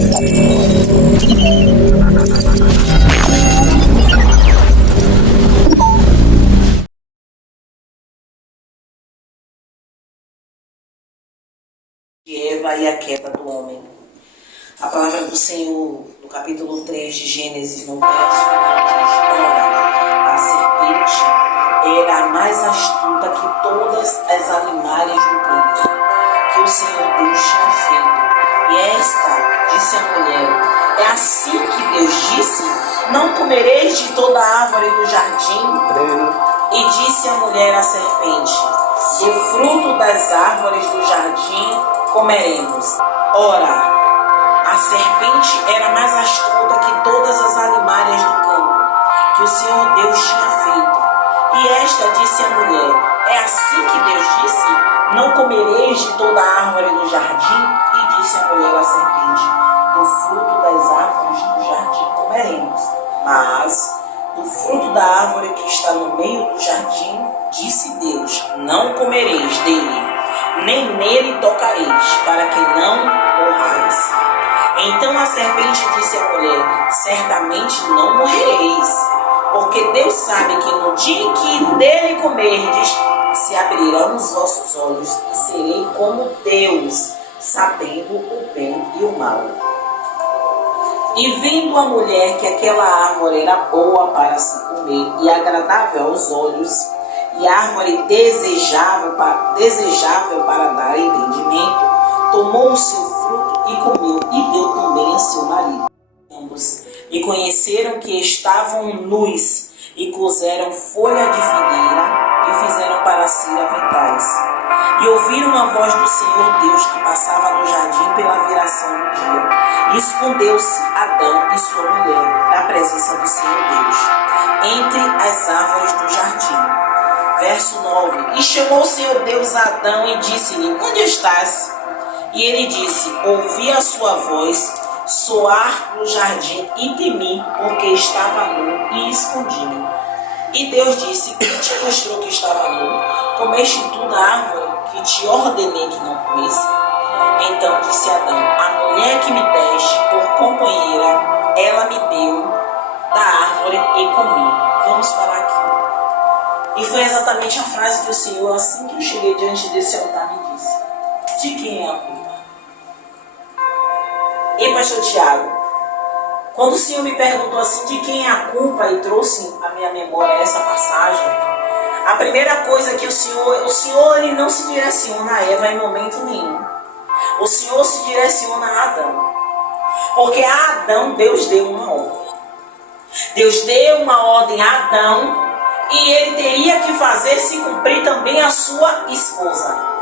Eva e a queda do homem. A palavra do Senhor, no capítulo 3 de Gênesis, no verso 1, diz: ora, a serpente era a mais astuta que todas as animais do campo que o Senhor Deus tinha feito. E esta disse à mulher: é assim que Deus disse: não comereis de toda a árvore do jardim? E disse a mulher à serpente: do fruto das árvores do jardim comeremos. Ora, a serpente era mais astuta que todas as animais do campo que o Senhor Deus tinha feito. E esta disse à mulher: é assim que Deus disse: não comereis de toda a árvore do jardim? E disse a mulher à serpente: do fruto das árvores do jardim comeremos. Mas do fruto da árvore que está no meio do jardim, disse Deus: não comereis dele, nem nele tocareis, para que não morrais. Então a serpente disse à mulher: certamente não morrereis, porque Deus sabe que no dia em que dele comerdes, se abrirão os vossos olhos, e serei como Deus, sabendo o bem e o mal. E vendo a mulher que aquela árvore era boa para se comer e agradável aos olhos, e árvore desejável para dar entendimento, tomou o seu fruto e comeu, e deu também a seu marido. Ambos e conheceram que estavam nus, e coseram folha de figueira, e fizeram para si aventais. E ouviram a voz do Senhor Deus que passava no jardim pela viração do dia. E escondeu-se Adão e sua mulher da presença do Senhor Deus entre as árvores do jardim. Verso 9. E chamou o Senhor Deus a Adão e disse-lhe: onde estás? E ele disse: ouvi a sua voz soar no jardim e temi, porque estava nu e escondi-me. E Deus disse: quem te mostrou que estava nu? Comeste tu da árvore que te ordenei que não comesse? Então disse Adão: a mulher que me deste por companheira, ela me deu da árvore e comi. Vamos parar aqui. E foi exatamente a frase que o Senhor, assim que eu cheguei diante desse altar, me disse: de quem é a culpa? E pastor Tiago, quando o Senhor me perguntou assim, de quem é a culpa, e trouxe à minha memória essa passagem, a primeira coisa que o Senhor ele não se direciona a Eva em momento nenhum. O Senhor se direciona a Adão. Porque a Adão Deus deu uma ordem. Deus deu uma ordem a Adão, e ele teria que fazer se cumprir também a sua esposa.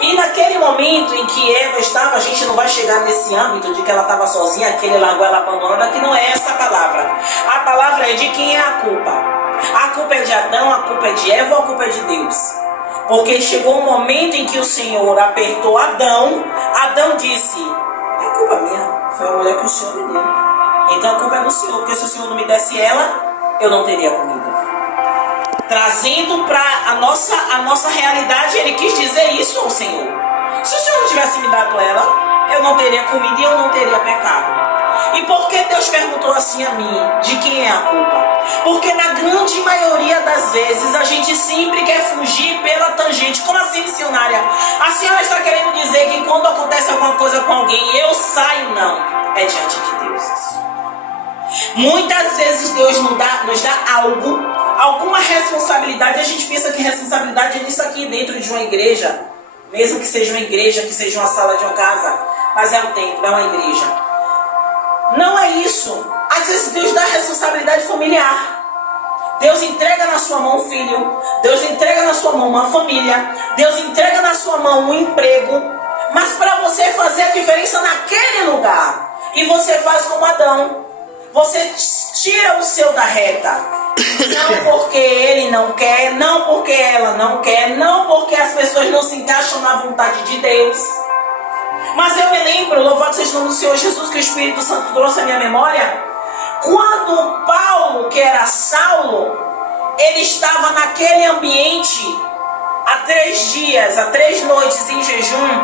E naquele momento em que Eva estava, a gente não vai chegar nesse âmbito de que ela estava sozinha, aquele largou ela abandonada, que não é essa a palavra. A palavra é de quem é a culpa. A culpa é de Adão, a culpa é de Eva ou a culpa é de Deus? Porque chegou um momento em que o Senhor apertou Adão, Adão disse: é culpa minha, foi a mulher que o Senhor me deu. Então a culpa é do Senhor, porque se o Senhor não me desse ela, eu não teria comida. Trazendo para a nossa realidade, ele quis dizer isso ao Senhor. Se o Senhor não tivesse me dado ela, eu não teria comida e eu não teria pecado. E por que Deus perguntou assim a mim, de quem é a culpa? Porque na grande maioria das vezes a gente sempre quer fugir pela tangente. Como assim, missionária? A senhora está querendo dizer que quando acontece alguma coisa com alguém, eu saio? Não. É diante de Deus isso. Muitas vezes Deus nos dá algo, alguma responsabilidade. A gente pensa que responsabilidade é isso aqui dentro de uma igreja, mesmo que seja uma igreja, que seja uma sala de uma casa, mas é um templo, é uma igreja. Não é isso. Às vezes Deus dá responsabilidade familiar. Deus entrega na sua mão um filho, Deus entrega na sua mão uma família, Deus entrega na sua mão um emprego, mas para você fazer a diferença naquele lugar, e você faz como Adão, você tira o seu da reta. Não porque ele não quer, não porque ela não quer, não porque as pessoas não se encaixam na vontade de Deus. Mas eu me lembro, louvado seja o nome do Senhor Jesus, que o Espírito Santo trouxe à minha memória, quando Paulo, que era Saulo, ele estava naquele ambiente há 3 dias, há 3 noites em jejum.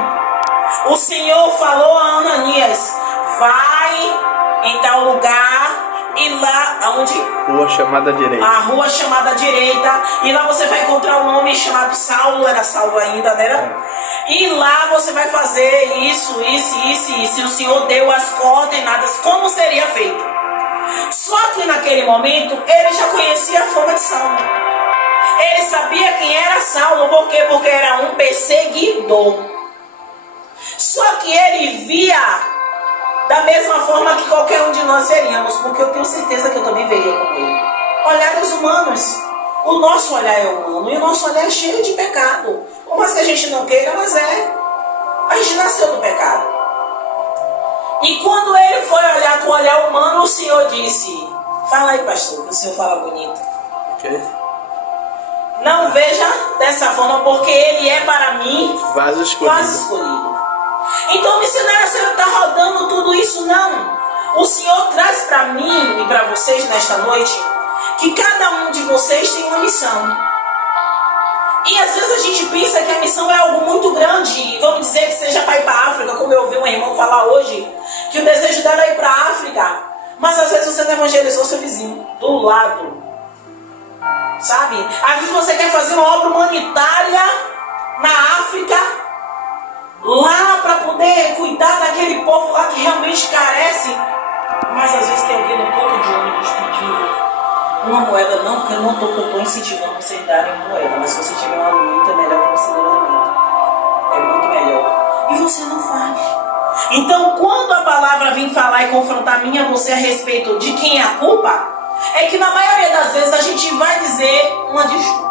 O Senhor falou a Ananias: vai em tal lugar e lá, aonde? Rua chamada direita. A rua chamada direita. E lá você vai encontrar um homem chamado Saulo, era Saulo ainda, né? E lá você vai fazer isso. E o Senhor deu as coordenadas, como seria feito. Só que naquele momento, ele já conhecia a fama de Saulo. Ele sabia quem era Saulo, por quê? Porque era um perseguidor. Só que ele via da mesma forma que qualquer um de nós veríamos, porque eu tenho certeza que eu também veria como ele. Olhares humanos. O nosso olhar é humano e o nosso olhar é cheio de pecado. Por mais que a gente não queira, mas é. A gente nasceu do pecado. E quando ele foi olhar com o olhar humano, o Senhor disse: fala aí, pastor, que o Senhor fala bonito. Ok. Não veja dessa forma, porque ele é para mim Vaso escolhido. Vaso escolhido. Então, missionário, você não está rodando tudo isso, não. O Senhor traz para mim e para vocês nesta noite que cada um de vocês tem uma missão. E às vezes a gente pensa que a missão é algo muito grande. Vamos dizer que seja para ir para a África, como eu ouvi um irmão falar hoje, que o desejo dela é ir para a África. Mas às vezes você não evangelizou seu vizinho, do lado. Sabe? Às vezes você quer fazer uma obra humanitária na África, lá para poder cuidar daquele povo lá que realmente carece. Mas às vezes tem alguém no ponto de ônibus pedindo uma moeda. Não, porque eu não estou incentivando vocês darem moeda, mas se você tiver um alimento, é melhor que você dê um alimento. É muito melhor. E você não faz. Então, quando a palavra vem falar e confrontar a mim e a você a respeito de quem é a culpa, é que na maioria das vezes a gente vai dizer uma desculpa.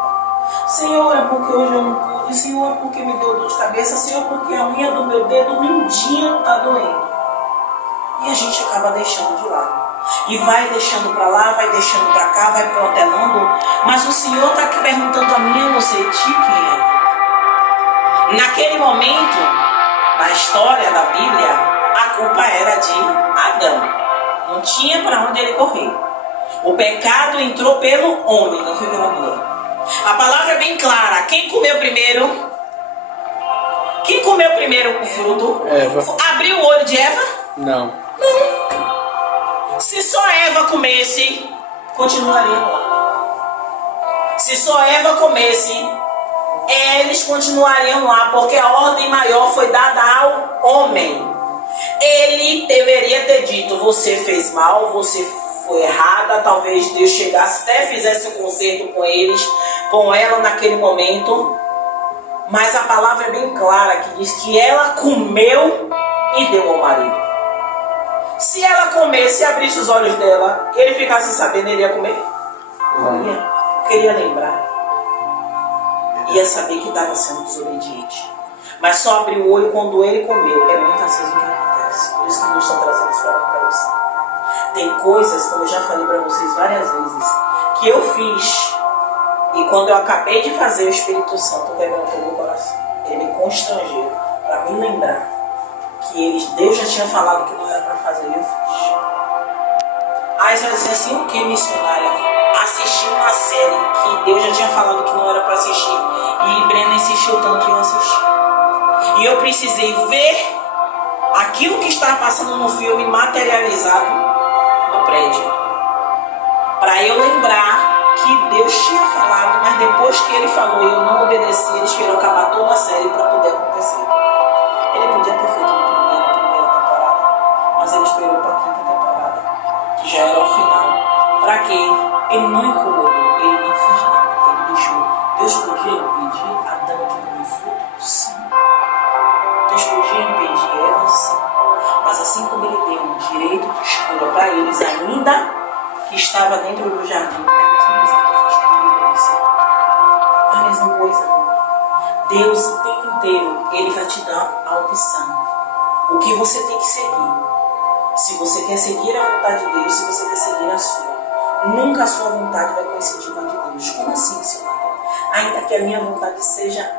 Senhor, é porque hoje eu não pude. Senhor, é porque me deu dor de cabeça. Senhor, porque a unha do meu dedo mindinho está doendo. E a gente acaba deixando de lado. E vai deixando para lá, vai deixando para cá, vai protelando. Mas o Senhor está aqui perguntando a mim e a você, de quem é? Naquele momento, na história da Bíblia, a culpa era de Adão. Não tinha para onde ele correr. O pecado entrou pelo homem, não foi pela mulher. A palavra é bem clara. Quem comeu primeiro? Quem comeu primeiro o fruto? Eva. Abriu o olho de Eva? Não. Não. Se só Eva comesse, continuariam lá. Se só Eva comesse, eles continuariam lá, porque a ordem maior foi dada ao homem. Ele deveria ter dito: você fez mal, você foi errada. Talvez Deus chegasse, até fizesse um conserto com eles, com ela naquele momento. Mas a palavra é bem clara, que diz que ela comeu e deu ao marido. Se ela comesse e abrisse os olhos dela, ele ficasse sabendo, ele ia comer? Não ia. Queria lembrar. Ia saber que estava sendo desobediente. Mas só abriu o olho quando ele comeu. É muitas vezes o que acontece. Por isso que Deus está trazendo isso para você. Tem coisas, como eu já falei para vocês várias vezes, que eu fiz. E quando eu acabei de fazer, o Espírito Santo quebrantou meu coração. Ele me constrangeu para me lembrar que Deus já tinha falado que não era para fazer, e eu fiz. Aí você vai dizer assim: o que, missionária? Assisti uma série que Deus já tinha falado que não era para assistir, e Brena insistiu tanto que eu assisti. E eu precisei ver aquilo que estava passando no filme materializado no prédio, para eu lembrar que Deus tinha falado, mas depois que ele falou e eu não obedeci, ele esperou acabar toda a série para poder acontecer. Ele podia ter feito na primeira temporada, mas ele esperou para a quinta temporada, que já era o final. Para quê? Ele não incomodou, ele não fez nada, ele deixou. Deus podia impedir Adão de comer fruto? Sim. Deus podia impedir Eva? Sim. Mas assim como ele deu um direito de escolha para eles, ainda que estava dentro do jardim, é a mesma coisa que eu fiz comigo e você. A mesma coisa, amor. Deus o tempo inteiro, ele vai te dar a opção. O que você tem que seguir. Se você quer seguir a vontade de Deus, se você quer seguir a sua. Nunca a sua vontade vai coincidir com a de Deus. Como assim, senhor? Ainda que a minha vontade seja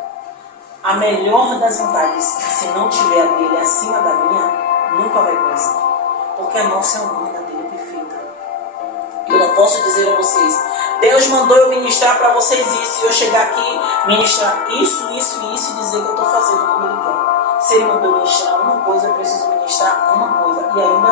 a melhor das vontades, se não tiver a dele acima da minha, nunca vai coincidir. Porque a nossa é humana, a dele é perfeita. Eu não posso dizer a vocês: Deus mandou eu ministrar para vocês isso, e eu chegar aqui, ministrar isso e dizer que eu estou fazendo como ele quer. Se ele mandou ministrar uma coisa, eu preciso ministrar uma coisa. E ainda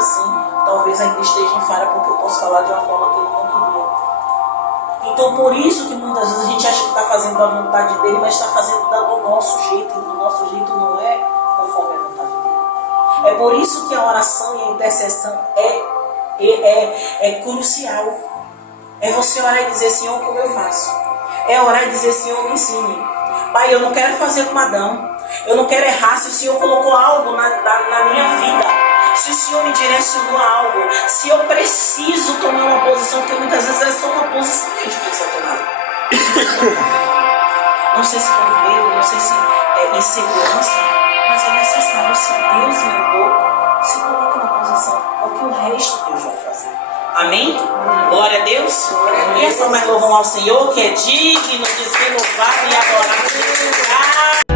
talvez ainda esteja em falha, porque eu posso falar de uma forma que ele não queria. Então, por isso que muitas vezes a gente acha que está fazendo a vontade dele, mas está fazendo do nosso jeito, e do nosso jeito não é conforme a vontade dele. É por isso que a oração e a intercessão é crucial. É você orar e dizer, Senhor, como eu faço? É orar e dizer, Senhor, me ensine. Pai, eu não quero fazer como Adão. Eu não quero errar. Se o Senhor colocou algo na minha vida, se o Senhor me direcionou a algo, se eu preciso tomar uma posição, porque muitas vezes é só uma posição que a gente precisa tomar. Não sei se por medo, não sei se é insegurança, mas é necessário. Se Deus me mandou, se coloca na posição, porque o resto Deus vai fazer. Amém? Glória a Deus. E essa mais louvão ao Senhor, que é digno de ser louvado e adorado.